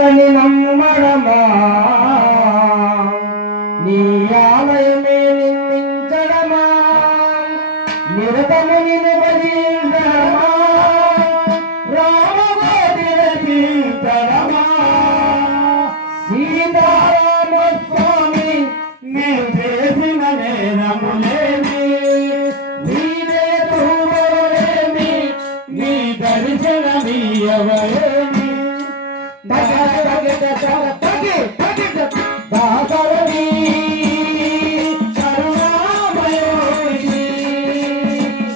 దిక్కని నమ్మడమా నీ ఆలయమే నిర్మించడమా నిరతము నిన్ను భజించడమా రామగోటి రచించడమా సీతారామ స్వామి నేను చేసిన నేరములేమి నీవే తూరేమి నీ దర్శనమీయవలేమి దాసరని కరుణామయోని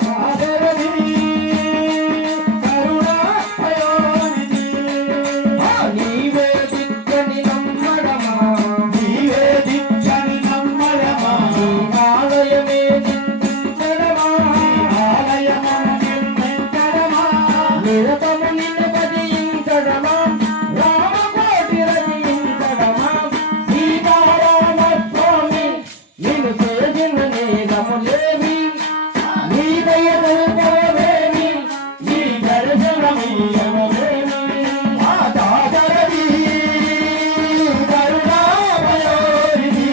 దాసరని కరుణామయోని నీవే దిక్కని నమ్మడమా నీవే దిక్కని నమ్మడమా ఆలయమే నిర్మించడమా ఆలయము నిర్మించడమా నిరతము నిన్ను భజించడమా రామకోటి రచించడమా సీతారామ స్వామి నిన్ను చేసిన నేరములేమి నీ దయలేమి నీ దర్శనమీయవలేమి ఆ దాసరథి కరుణామయోనిధి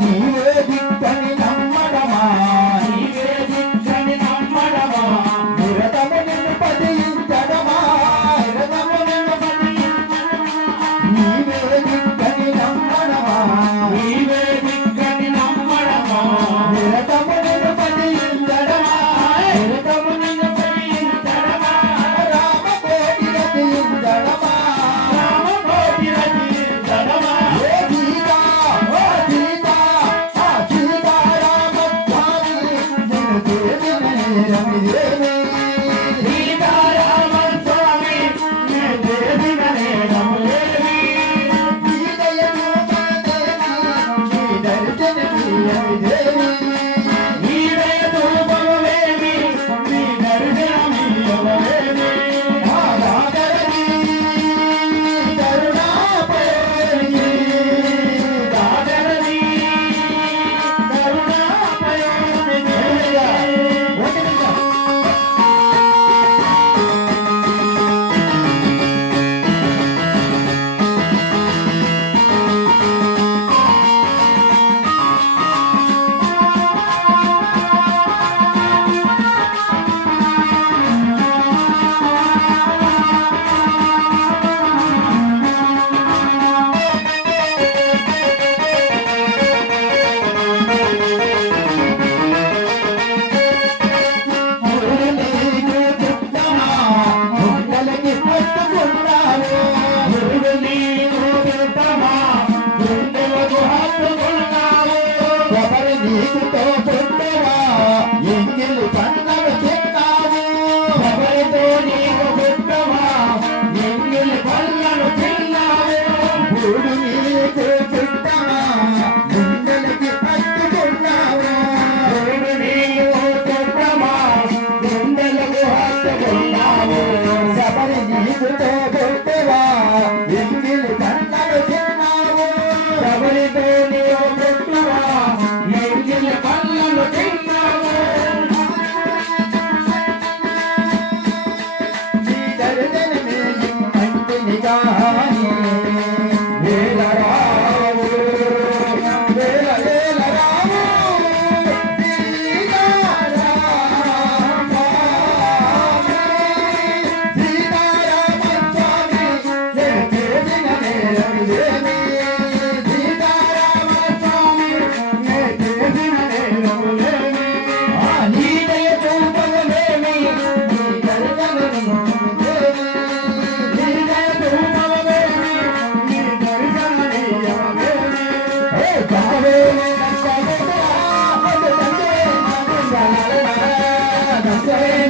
నీవే దిక్కని నమ్మడమా నీవే దిక్కని నమ్మడమా నిరతము నిన్ను భజించడమా నిరతము నిన్ను భజించడమా నీవే దిక్కని నమ్మడమా నీవే దిక్కని నమ్మడమా నిరతము నిన్ను భజించడమా నిరతము నిన్ను భజించడమా రామకోటి రచించడమా రామకోటి రచించడమా ఓ సీతా ఓ సీతా ఆ సీతారామ స్వామి నిన్ను చేసిన నేరమిదేమి సీతారామ స్వామి నిన్ను చేసిన నేరములేమి నీ దయరూపమేమి నీ దర్శనమీయవలేమి నీ దయరూపమేమి నీ దర్శనమీయవలేమి ఆ దాసరథి కరుణామయోనిధి దాసరథి కరుణామయోనిధి నమస్తే